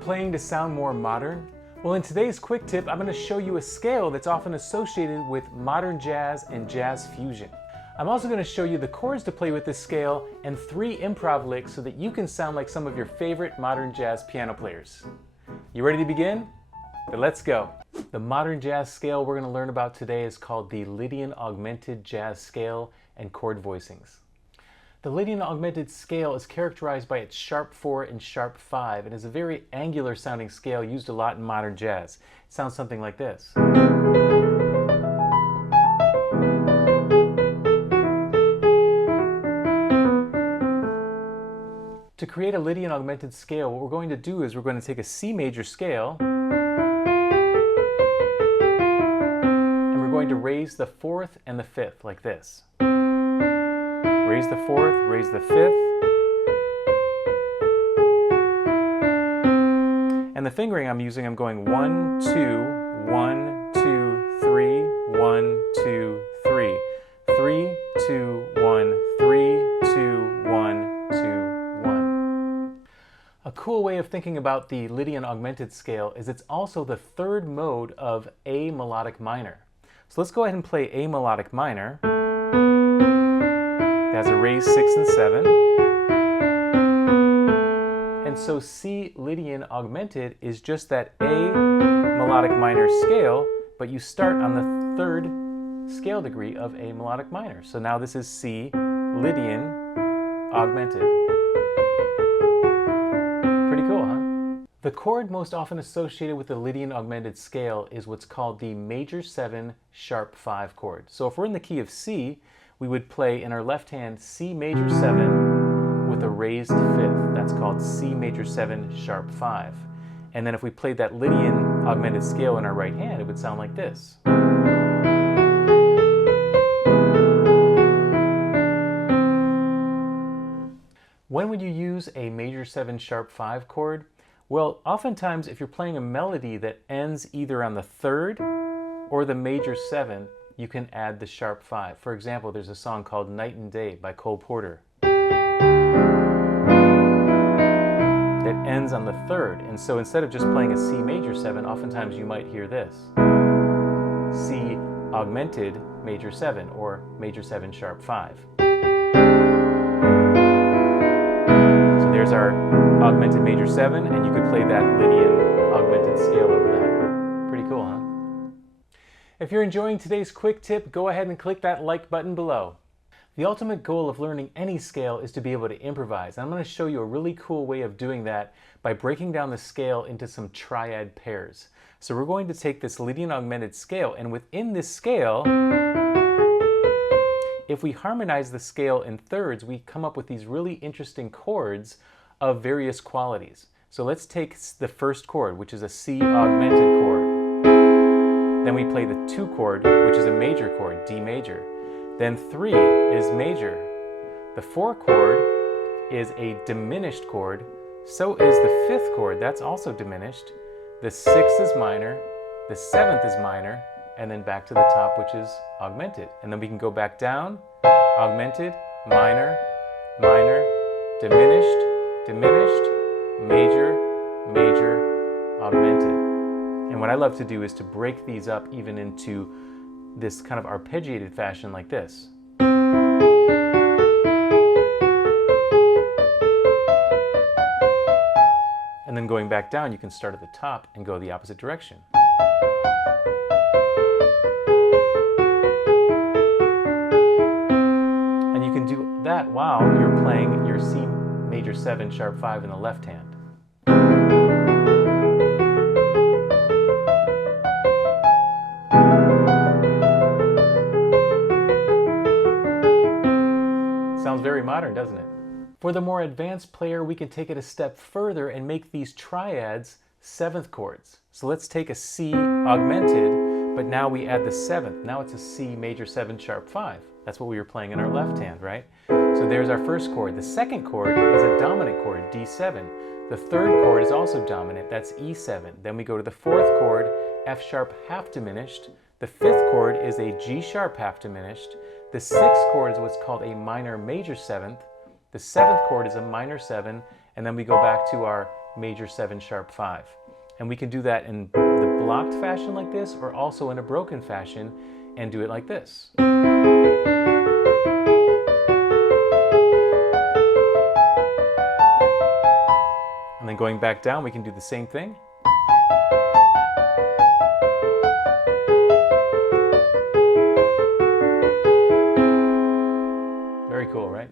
playing to sound more modern? Well, in today's quick tip, I'm going to show you a scale that's often associated with modern jazz and jazz fusion. I'm also going to show you the chords to play with this scale and 3 improv licks so that you can sound like some of your favorite modern jazz piano players. You ready to begin? Then let's go. The modern jazz scale we're going to learn about today is called the Lydian Augmented Jazz Scale and chord voicings. The Lydian Augmented Scale is characterized by its sharp 4 and sharp 5 and is a very angular sounding scale used a lot in modern jazz. It sounds something like this. To create a Lydian Augmented Scale, what we're going to do is we're going to take a C major scale and we're going to raise the 4th and the 5th like this. Raise the 4th, raise the 5th. And the fingering I'm using, I'm going 1, 2, 1, 2, 3, 1, 2, 3. 3, 2, 1, 3, 2, 1, 2, 1. A cool way of thinking about the Lydian Augmented Scale is it's also the 3rd mode of A melodic minor. So let's go ahead and play A melodic minor. It has a raised 6 and 7. And so C Lydian Augmented is just that A melodic minor scale, but you start on the 3rd scale degree of A melodic minor. So now this is C Lydian Augmented. Pretty cool, huh? The chord most often associated with the Lydian Augmented Scale is what's called the major 7 sharp 5 chord. So if we're in the key of C, we would play in our left hand C major 7 with a raised 5th. That's called C major 7 sharp 5. And then if we played that Lydian Augmented Scale in our right hand, it would sound like this. When would you use a major 7 sharp 5 chord? Well, oftentimes if you're playing a melody that ends either on the 3rd or the major 7, you can add the sharp 5. For example, there's a song called Night and Day by Cole Porter that ends on the 3rd. And so instead of just playing a C major 7, oftentimes you might hear this. C augmented major 7 or major 7 sharp 5. So there's our augmented major 7, and you could play that Lydian Augmented Scale over that. Pretty cool, huh? If you're enjoying today's quick tip, go ahead and click that like button below. The ultimate goal of learning any scale is to be able to improvise. And I'm going to show you a really cool way of doing that by breaking down the scale into some triad pairs. So we're going to take this Lydian Augmented Scale, and within this scale, if we harmonize the scale in thirds, we come up with these really interesting chords of various qualities. So let's take the first chord, which is a C augmented chord. Then we play the 2 chord, which is a major chord, D major. Then 3 is major. The 4 chord is a diminished chord. So is the 5th chord, that's also diminished. The 6th is minor, the 7th is minor, and then back to the top, which is augmented. And then we can go back down, augmented, minor, minor, diminished, diminished, major, major, augmented. And what I love to do is to break these up even into this kind of arpeggiated fashion like this. And then going back down, you can start at the top and go the opposite direction. And you can do that while you're playing your C major 7 sharp 5 in the left hand. Sounds very modern, doesn't it? For the more advanced player, we can take it a step further and make these triads 7th chords. So let's take a C augmented, but now we add the 7th. Now it's a C major 7 sharp 5. That's what we were playing in our left hand, right? So there's our first chord. The second chord is a dominant chord, D7. The 3rd chord is also dominant, that's E7. Then we go to the 4th chord, F sharp half diminished. The 5th chord is a G sharp half diminished. The 6th chord is what's called a minor major 7th. The 7th chord is a minor 7, and then we go back to our major 7 sharp 5. And we can do that in the blocked fashion like this, or also in a broken fashion and do it like this. And then going back down, we can do the same thing. Very cool, right?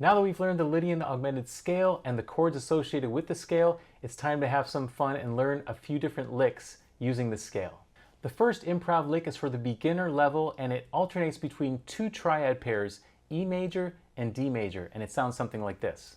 Now that we've learned the Lydian Augmented Scale and the chords associated with the scale, it's time to have some fun and learn a few different licks using the scale. The first improv lick is for the beginner level, and it alternates between 2 triad pairs, E major and D major, and it sounds something like this.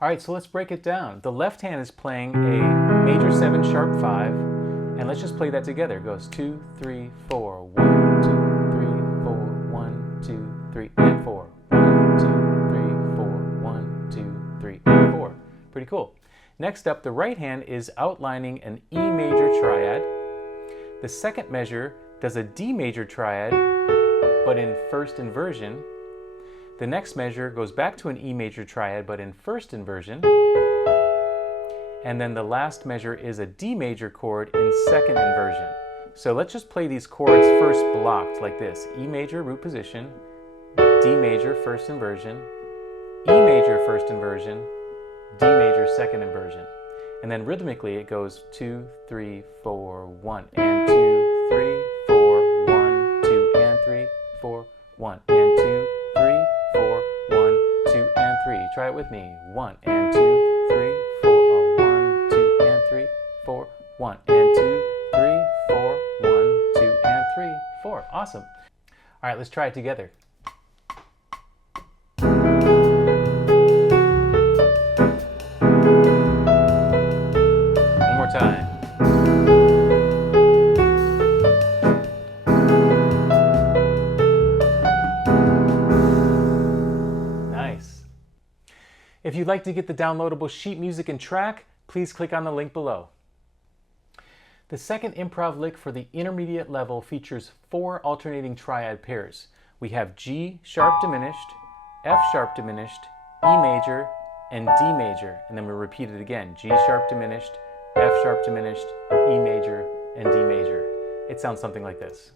All right, so let's break it down. The left hand is playing a major 7 sharp 5, and let's just play that together. It goes 2, 3, 4, 1, 2, 3, 4, 1, 2, 3, and 4. 1, 2, 3, 4, 1, 2, 3, and 4. Pretty cool. Next up, the right hand is outlining an E major triad. The second measure does a D major triad, but in first inversion. The next measure goes back to an E major triad, but in first inversion. And then the last measure is a D major chord in second inversion. So let's just play these chords first blocked like this. E major, root position, D major, first inversion, E major, first inversion, D major, second inversion. And then rhythmically it goes 2, 3, 4, 1, and 2, 3, 4, 1, 2, and 3, 4, 1, and 2, 3, 4, 1, 2, and 3. Try it with me. 1 and 2, 3, 4, 1, 2, and 3, 4, 1, and 2, 3, 4, 1, 2, and 3, 4. Awesome. All right, let's try it together. One more time. If you'd like to get the downloadable sheet music and track, please click on the link below. The second improv lick for the intermediate level features 4 alternating triad pairs. We have G sharp diminished, F sharp diminished, E major, and D major. And then we repeat it again. G sharp diminished, F sharp diminished, E major, and D major. It sounds something like this.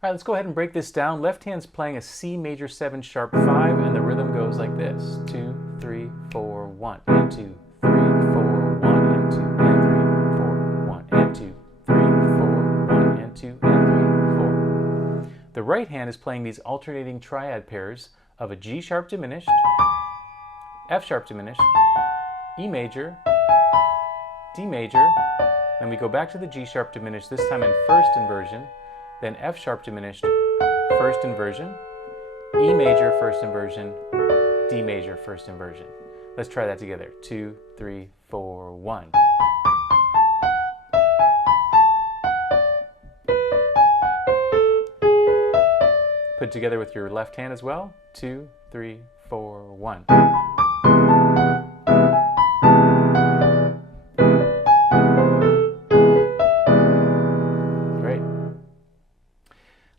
All right, let's go ahead and break this down. Left hand's playing a C major 7 sharp 5, and the rhythm goes like this. 2, 3, 4, 1, and 2, 3, 4, 1, and 2, and 3, 4, 1, and 2, 3, 4, 1, and 2, and 3, 4. The right hand is playing these alternating triad pairs of a G sharp diminished, F sharp diminished, E major, D major, then we go back to the G sharp diminished, this time in first inversion, then F sharp diminished, first inversion, E major, first inversion, D major, first inversion. Let's try that together. 2, 3, 4, 1. Put it together with your left hand as well. 2, 3, 4, 1.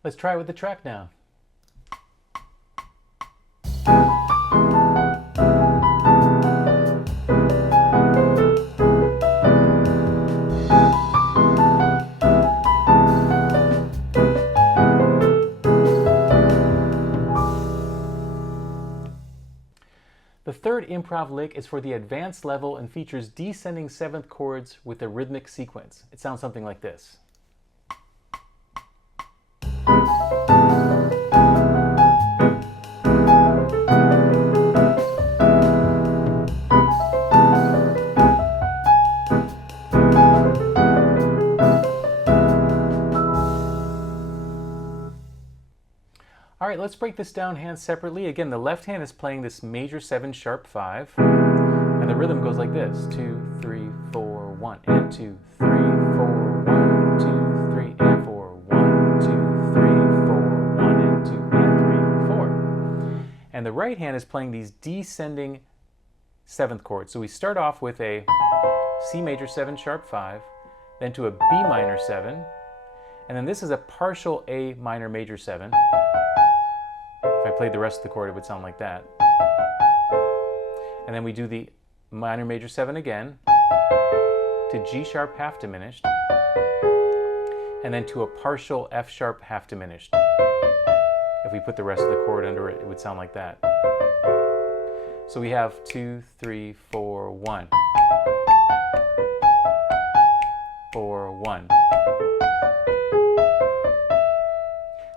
Let's try it with the track now. The third improv lick is for the advanced level and features descending 7th chords with a rhythmic sequence. It sounds something like this. All right, let's break this down hands separately. Again, the left hand is playing this major 7 sharp 5, and the rhythm goes like this: 2, 3, 4, 1, and 2, 3, 4, 1, 2, 3, and 4, 1, 2, 3, 4, 1, and 2, and 3, 4. And the right hand is playing these descending 7th chords. So we start off with a C major 7 sharp 5, then to a B minor 7, and then this is a partial A minor major 7. If I played the rest of the chord, it would sound like that. And then we do the minor major 7 again, to G sharp half diminished, and then to a partial F sharp half diminished. If we put the rest of the chord under it, it would sound like that. So we have 2, 3, 4, 1. 4, 1.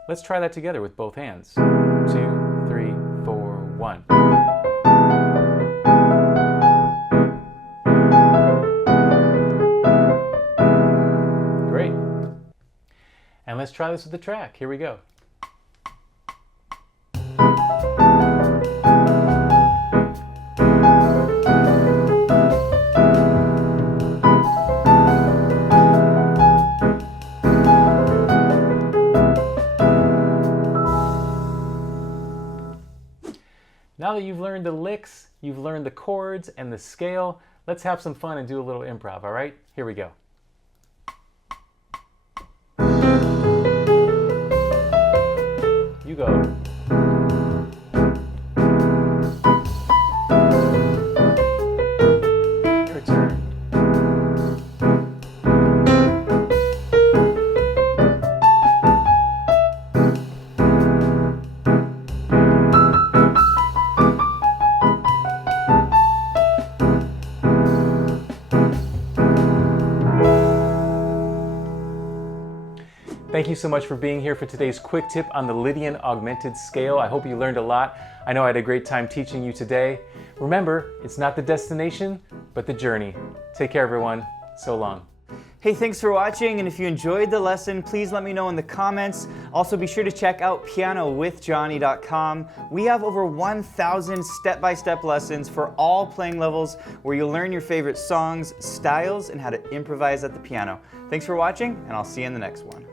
Let's try that together with both hands. 2, 3, 4, 1. Great. And let's try this with the track. Here we go. Now that you've learned the licks, you've learned the chords and the scale, let's have some fun and do a little improv, all right? Here we go. You go. Your turn. Thank you so much for being here for today's quick tip on the Lydian Augmented Scale. I hope you learned a lot. I know I had a great time teaching you today. Remember, it's not the destination, but the journey. Take care, everyone. So long. Hey, thanks for watching, and if you enjoyed the lesson, please let me know in the comments. Also, be sure to check out pianowithjonny.com. We have over 1,000 step-by-step lessons for all playing levels where you'll learn your favorite songs, styles, and how to improvise at the piano. Thanks for watching, and I'll see you in the next one.